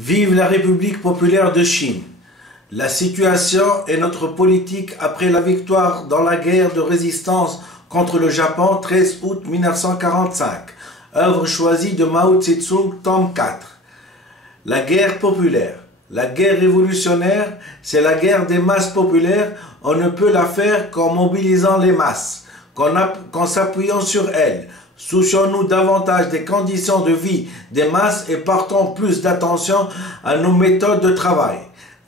Vive la République populaire de Chine. La situation et notre politique après la victoire dans la guerre de résistance contre le Japon 13 août 1945. Œuvre choisie de Mao Tse-tung, tome 4. La guerre populaire. La guerre révolutionnaire, c'est la guerre des masses populaires. On ne peut la faire qu'en mobilisant les masses, qu'en s'appuyant sur elles. Soucions-nous davantage des conditions de vie des masses et portons plus d'attention à nos méthodes de travail.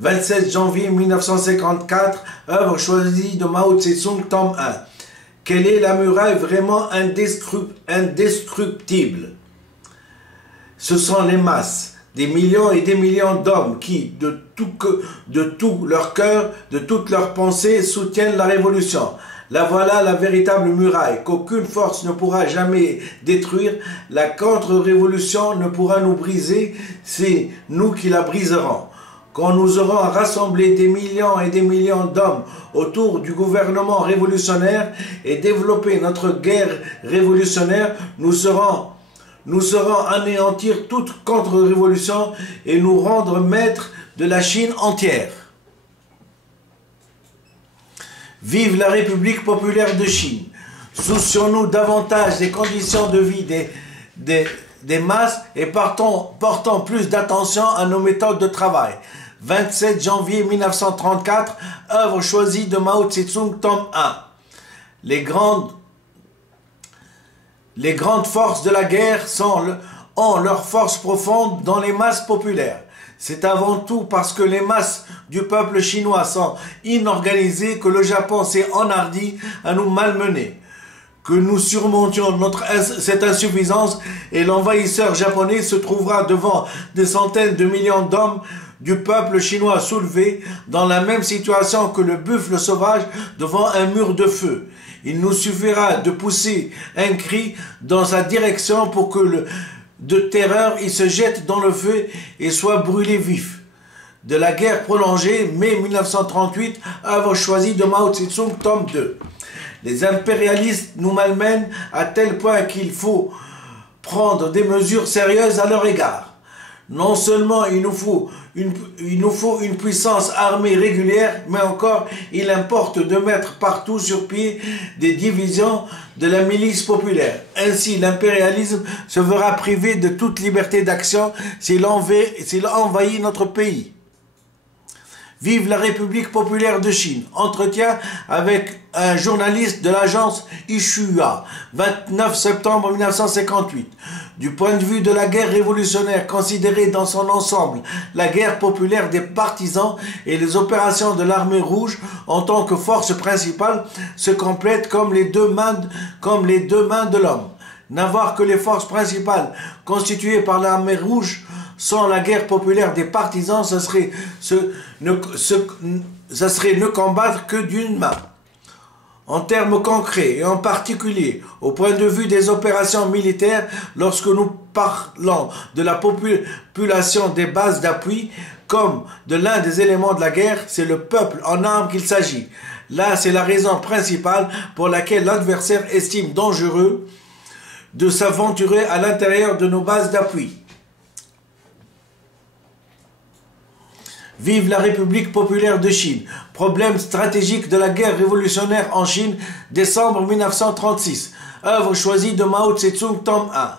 27 janvier 1954, œuvre choisie de Mao Tse-tung, tome 1. Quelle est la muraille vraiment indestructible? Ce sont les masses, des millions et des millions d'hommes qui, de tout leur cœur, de toute leur pensée, soutiennent la révolution. La voilà la véritable muraille qu'aucune force ne pourra jamais détruire. La contre-révolution ne pourra nous briser, c'est nous qui la briserons. Quand nous aurons rassemblé des millions et des millions d'hommes autour du gouvernement révolutionnaire et développé notre guerre révolutionnaire, nous saurons anéantir toute contre-révolution et nous rendre maîtres de la Chine entière. Vive la République populaire de Chine. Soucions-nous davantage des conditions de vie des masses et portons plus d'attention à nos méthodes de travail. 27 janvier 1934, œuvre choisie de Mao Tse-tung, tome 1. Les grandes forces de la guerre ont leur force profonde dans les masses populaires. C'est avant tout parce que les masses du peuple chinois sont inorganisées que le Japon s'est enhardi à nous malmener. Que nous surmontions cette insuffisance et l'envahisseur japonais se trouvera devant des centaines de millions d'hommes du peuple chinois soulevés dans la même situation que le buffle sauvage devant un mur de feu. Il nous suffira de pousser un cri dans sa direction pour que de terreur il se jette dans le feu et soit brûlé vif. De la guerre prolongée, mai 1938, œuvre choisie de Mao Tse-tung, tome 2. Les impérialistes nous malmènent à tel point qu'il faut prendre des mesures sérieuses à leur égard. Non seulement il nous faut une puissance armée régulière, mais encore il importe de mettre partout sur pied des divisions de la milice populaire. Ainsi, l'impérialisme se verra privé de toute liberté d'action s'il envahit notre pays. Vive la République populaire de Chine. Entretien avec un journaliste de l'agence Xinhua, 29 septembre 1958. Du point de vue de la guerre révolutionnaire, considérée dans son ensemble, la guerre populaire des partisans et les opérations de l'armée rouge en tant que force principale se complètent comme les deux mains de l'homme. N'avoir que les forces principales constituées par l'armée rouge sans la guerre populaire des partisans, ça serait ne combattre que d'une main. En termes concrets et en particulier au point de vue des opérations militaires, lorsque nous parlons de la population des bases d'appui comme de l'un des éléments de la guerre, c'est le peuple en armes qu'il s'agit. Là, c'est la raison principale pour laquelle l'adversaire estime dangereux de s'aventurer à l'intérieur de nos bases d'appui. Vive la République populaire de Chine. Problème stratégique de la guerre révolutionnaire en Chine, décembre 1936. Œuvre choisie de Mao Tse-tung, tome 1.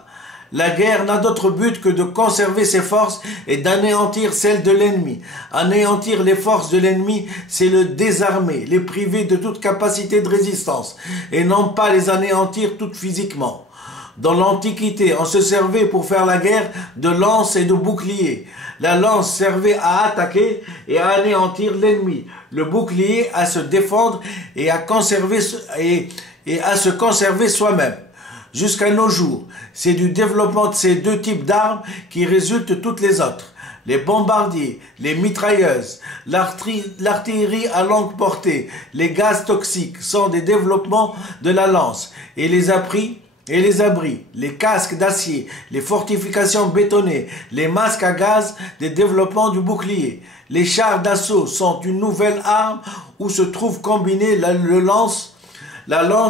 La guerre n'a d'autre but que de conserver ses forces et d'anéantir celles de l'ennemi. Anéantir les forces de l'ennemi, c'est le désarmer, les priver de toute capacité de résistance, et non pas les anéantir toutes physiquement. Dans l'Antiquité, on se servait pour faire la guerre de lances et de boucliers. La lance servait à attaquer et à anéantir l'ennemi. Le bouclier à se défendre et à se conserver soi-même. Jusqu'à nos jours, c'est du développement de ces deux types d'armes qui résultent toutes les autres. Les bombardiers, les mitrailleuses, l'artillerie à longue portée, les gaz toxiques sont des développements de la lance et les abris, les casques d'acier, les fortifications bétonnées, les masques à gaz, des développements du bouclier. Les chars d'assaut sont une nouvelle arme où se trouvent combinés la lance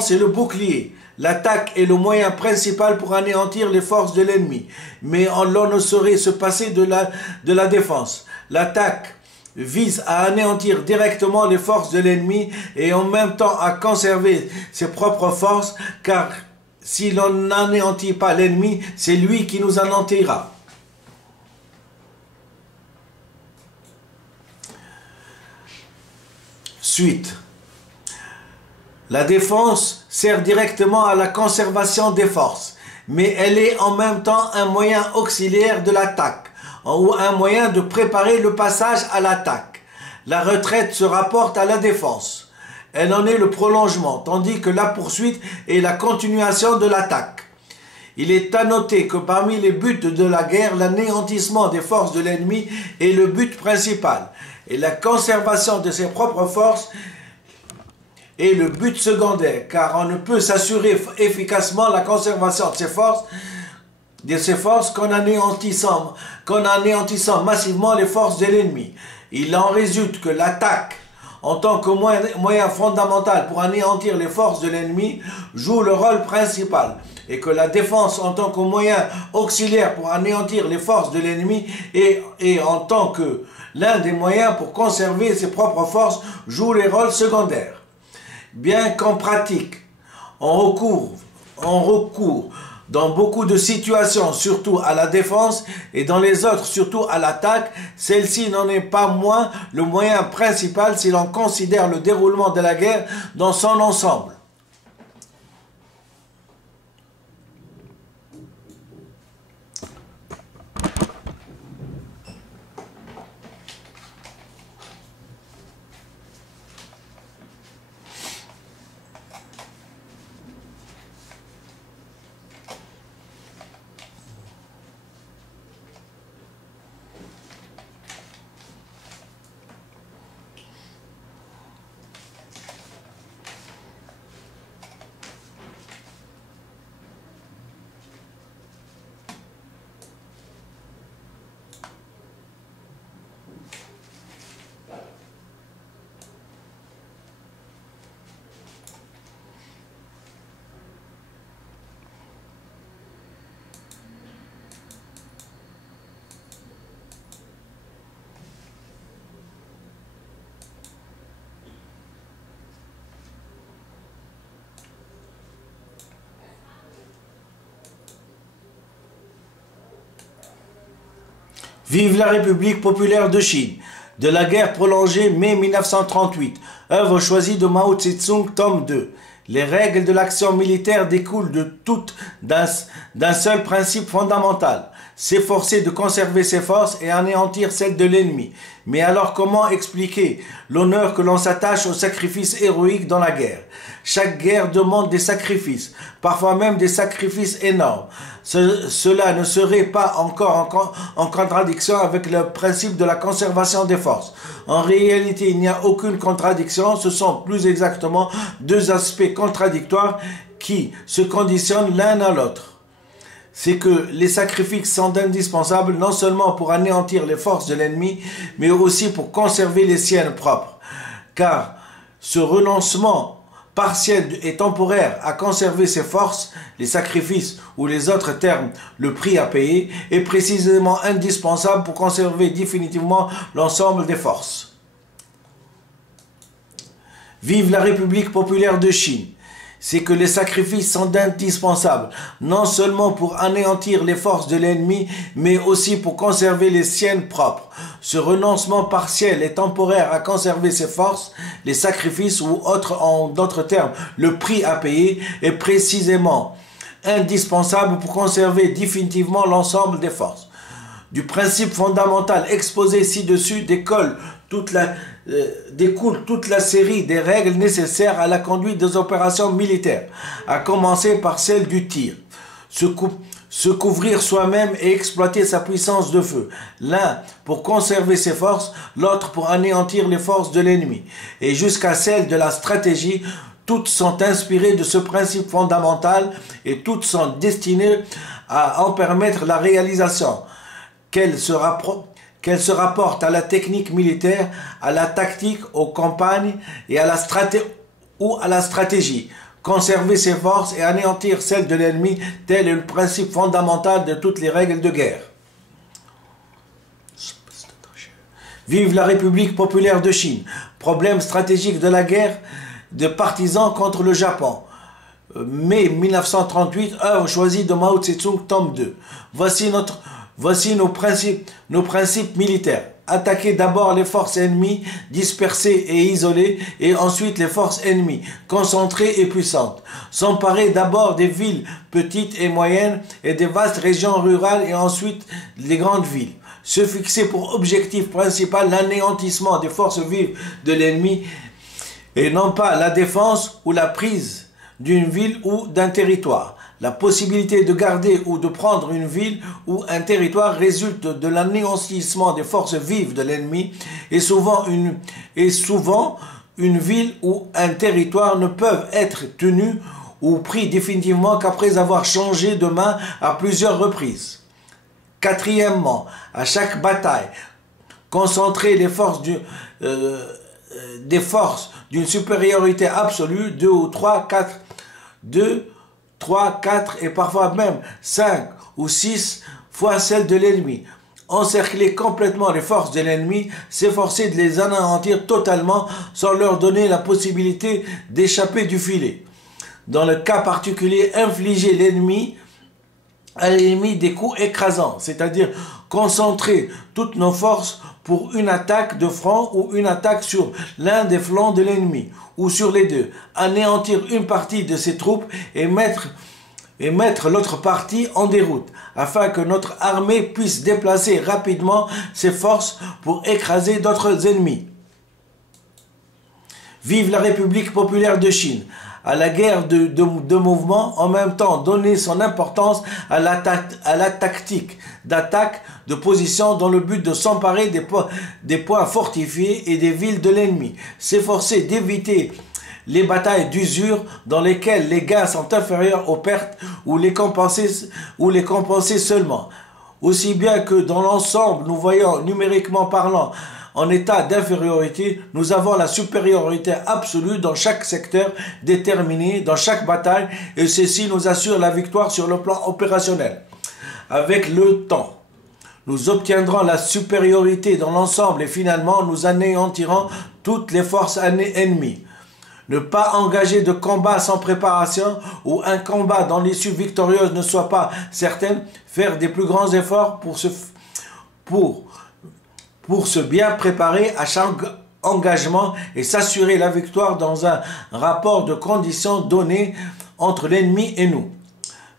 et le bouclier. L'attaque est le moyen principal pour anéantir les forces de l'ennemi, mais l'on ne saurait se passer de la défense. L'attaque vise à anéantir directement les forces de l'ennemi et en même temps à conserver ses propres forces, car si l'on n'anéantit pas l'ennemi, c'est lui qui nous anéantira. Suite. La défense sert directement à la conservation des forces, mais elle est en même temps un moyen auxiliaire de l'attaque, ou un moyen de préparer le passage à l'attaque. La retraite se rapporte à la défense. Elle en est le prolongement, tandis que la poursuite est la continuation de l'attaque. Il est à noter que parmi les buts de la guerre, l'anéantissement des forces de l'ennemi est le but principal, et la conservation de ses propres forces est le but secondaire, car on ne peut s'assurer efficacement la conservation de ses forces qu'en anéantissant massivement les forces de l'ennemi. Il en résulte que l'attaque, en tant que moyen fondamental pour anéantir les forces de l'ennemi, joue le rôle principal, et que la défense, en tant que moyen auxiliaire pour anéantir les forces de l'ennemi, et en tant que l'un des moyens pour conserver ses propres forces, joue les rôles secondaires. Bien qu'en pratique, on recourt dans beaucoup de situations, surtout à la défense, et dans les autres, surtout à l'attaque, celle-ci n'en est pas moins le moyen principal si l'on considère le déroulement de la guerre dans son ensemble. Vive la République populaire de Chine. De la guerre prolongée, mai 1938. Œuvre choisie de Mao Tse-tung, tome 2. Les règles de l'action militaire découlent d'un seul principe fondamental. S'efforcer de conserver ses forces et anéantir celles de l'ennemi. Mais alors comment expliquer l'honneur que l'on s'attache aux sacrifices héroïques dans la guerre? Chaque guerre demande des sacrifices, parfois même des sacrifices énormes. Cela ne serait pas encore en contradiction avec le principe de la conservation des forces. En réalité, il n'y a aucune contradiction, ce sont plus exactement deux aspects contradictoires qui se conditionnent l'un à l'autre. C'est que les sacrifices sont indispensables non seulement pour anéantir les forces de l'ennemi, mais aussi pour conserver les siennes propres. Car ce renoncement partiel et temporaire à conserver ses forces, les sacrifices ou les autres termes, le prix à payer, est précisément indispensable pour conserver définitivement l'ensemble des forces. Vive la République populaire de Chine. C'est que les sacrifices sont indispensables, non seulement pour anéantir les forces de l'ennemi, mais aussi pour conserver les siennes propres. Ce renoncement partiel et temporaire à conserver ses forces, les sacrifices ou en d'autres termes, le prix à payer, est précisément indispensable pour conserver définitivement l'ensemble des forces. Du principe fondamental exposé ci-dessus découle toute la série des règles nécessaires à la conduite des opérations militaires, à commencer par celle du tir. Se couvrir soi-même et exploiter sa puissance de feu, l'un pour conserver ses forces, l'autre pour anéantir les forces de l'ennemi, et jusqu'à celle de la stratégie. Toutes sont inspirées de ce principe fondamental et toutes sont destinées à en permettre la réalisation, qu'elle se rapporte à la technique militaire, à la tactique, aux campagnes et à la stratégie. conserver ses forces et anéantir celles de l'ennemi, tel est le principe fondamental de toutes les règles de guerre. Vive la République populaire de Chine. Problème stratégique de la guerre de partisans contre le Japon. Mai 1938, œuvre choisie de Mao Tse-tung, tome 2. Voici nos principes militaires. Attaquer d'abord les forces ennemies dispersées et isolées, et ensuite les forces ennemies concentrées et puissantes. S'emparer d'abord des villes petites et moyennes et des vastes régions rurales, et ensuite les grandes villes. Se fixer pour objectif principal l'anéantissement des forces vives de l'ennemi, et non pas la défense ou la prise d'une ville ou d'un territoire. La possibilité de garder ou de prendre une ville ou un territoire résulte de l'anéantissement des forces vives de l'ennemi, et souvent une ville ou un territoire ne peuvent être tenus ou pris définitivement qu'après avoir changé de main à plusieurs reprises. Quatrièmement, à chaque bataille, concentrer les forces des forces d'une supériorité absolue, 2 ou 3, 4, 2, 3, 4 et parfois même 5 ou 6 fois celles de l'ennemi. Encercler complètement les forces de l'ennemi, s'efforcer de les anéantir totalement sans leur donner la possibilité d'échapper du filet. Dans le cas particulier, infliger à l'ennemi des coups écrasants, c'est-à-dire concentrer toutes nos forces pour une attaque de front ou une attaque sur l'un des flancs de l'ennemi, ou sur les deux, anéantir une partie de ses troupes et mettre l'autre partie en déroute, afin que notre armée puisse déplacer rapidement ses forces pour écraser d'autres ennemis. Vive la République populaire de Chine. À la guerre de mouvement, en même temps donner son importance à la tactique d'attaque de position dans le but de s'emparer des points fortifiés et des villes de l'ennemi. S'efforcer d'éviter les batailles d'usure dans lesquelles les gains sont inférieurs aux pertes ou les compenser seulement. Aussi bien que dans l'ensemble, nous voyons numériquement parlant en état d'infériorité, nous avons la supériorité absolue dans chaque secteur déterminé, dans chaque bataille, et ceci nous assure la victoire sur le plan opérationnel. Avec le temps, nous obtiendrons la supériorité dans l'ensemble et finalement nous anéantirons toutes les forces ennemies. Ne pas engager de combat sans préparation ou un combat dont l'issue victorieuse ne soit pas certaine, faire des plus grands efforts pour se bien préparer à chaque engagement et s'assurer la victoire dans un rapport de conditions donné entre l'ennemi et nous.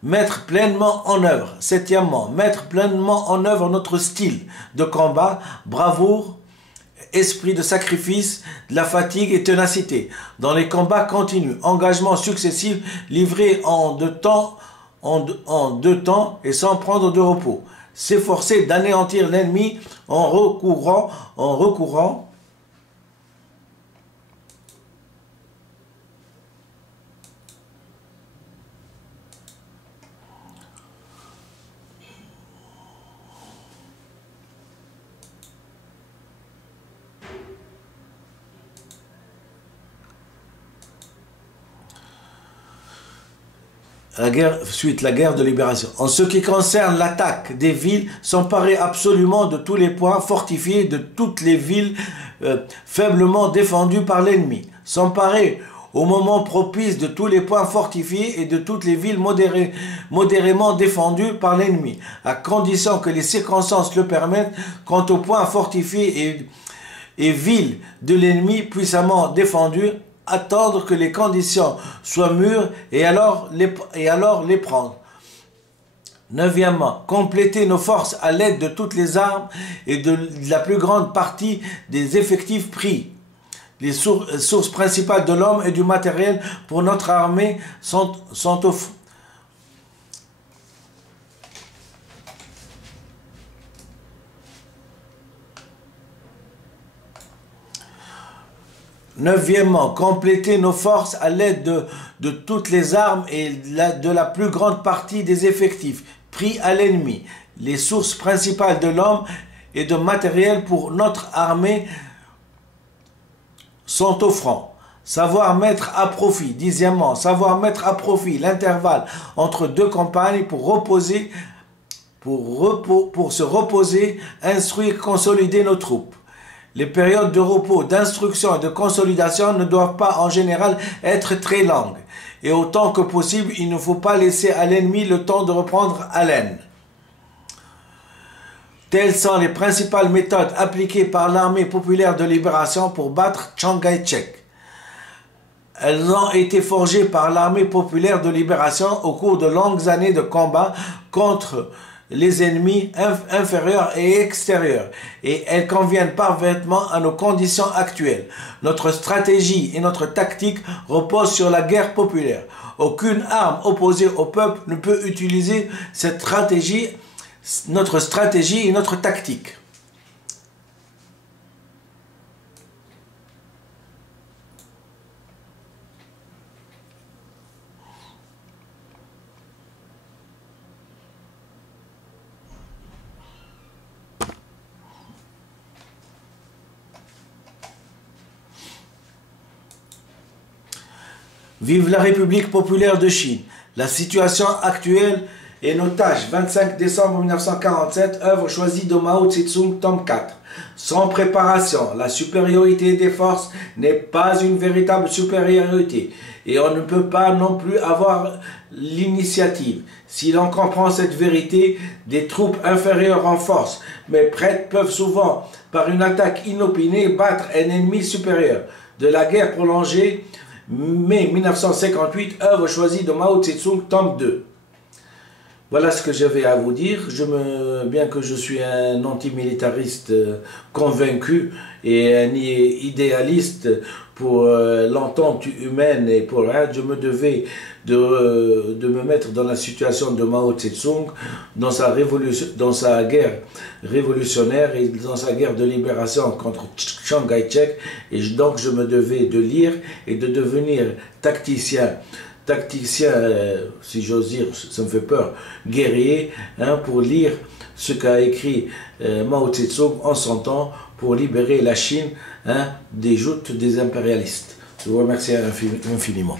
Mettre pleinement en œuvre. Septièmement, mettre pleinement en œuvre notre style de combat, bravoure, esprit de sacrifice, de la fatigue et ténacité. Dans les combats continus, engagements successifs livrés en deux temps et sans prendre de repos. S'efforcer d'anéantir l'ennemi en recourant la guerre de libération. En ce qui concerne l'attaque des villes, s'emparer absolument de tous les points fortifiés de toutes les villes faiblement défendues par l'ennemi. S'emparer au moment propice de tous les points fortifiés et de toutes les villes modérément défendues par l'ennemi, à condition que les circonstances le permettent. Quant aux points fortifiés et villes de l'ennemi puissamment défendus, attendre que les conditions soient mûres et alors les prendre. Neuvièmement, compléter nos forces à l'aide de toutes les armes et de la plus grande partie des effectifs pris. Les sources principales de l'homme et du matériel pour notre armée sont au front. Neuvièmement, compléter nos forces à l'aide de toutes les armes et de la plus grande partie des effectifs pris à l'ennemi. Les sources principales de l'homme et de matériel pour notre armée sont au front. Savoir mettre à profit, dixièmement, savoir mettre à profit l'intervalle entre deux campagnes pour se reposer, instruire, consolider nos troupes. Les périodes de repos, d'instruction et de consolidation ne doivent pas en général être très longues. Et autant que possible, il ne faut pas laisser à l'ennemi le temps de reprendre haleine. Telles sont les principales méthodes appliquées par l'armée populaire de libération pour battre Chiang Kai-shek. Elles ont été forgées par l'armée populaire de libération au cours de longues années de combat contre les ennemis inférieurs et extérieurs, et elles conviennent parfaitement à nos conditions actuelles. Notre stratégie et notre tactique reposent sur la guerre populaire. Aucune arme opposée au peuple ne peut utiliser cette stratégie, notre stratégie et notre tactique. Vive la République populaire de Chine. La situation actuelle et nos tâches. 25 décembre 1947, œuvre choisie de Mao Tse-tung, tome 4. Sans préparation, la supériorité des forces n'est pas une véritable supériorité et on ne peut pas non plus avoir l'initiative. Si l'on comprend cette vérité, des troupes inférieures en force, mais prêtes, peuvent souvent, par une attaque inopinée, battre un ennemi supérieur. De la guerre prolongée, mai 1958, œuvre choisie de Mao Tse-tung, tome 2. Voilà ce que j'avais à vous dire. Bien que je suis un antimilitariste convaincu et un idéaliste pour l'entente humaine et pour je me devais de me mettre dans la situation de Mao Tse-tung, dans sa guerre révolutionnaire et dans sa guerre de libération contre Chiang Kai-shek, et donc je me devais de lire et de devenir tacticien, si j'ose dire, ça me fait peur, guerrier, pour lire ce qu'a écrit Mao Tse-tung en son temps pour libérer la Chine des joutes des impérialistes. Je vous remercie infiniment.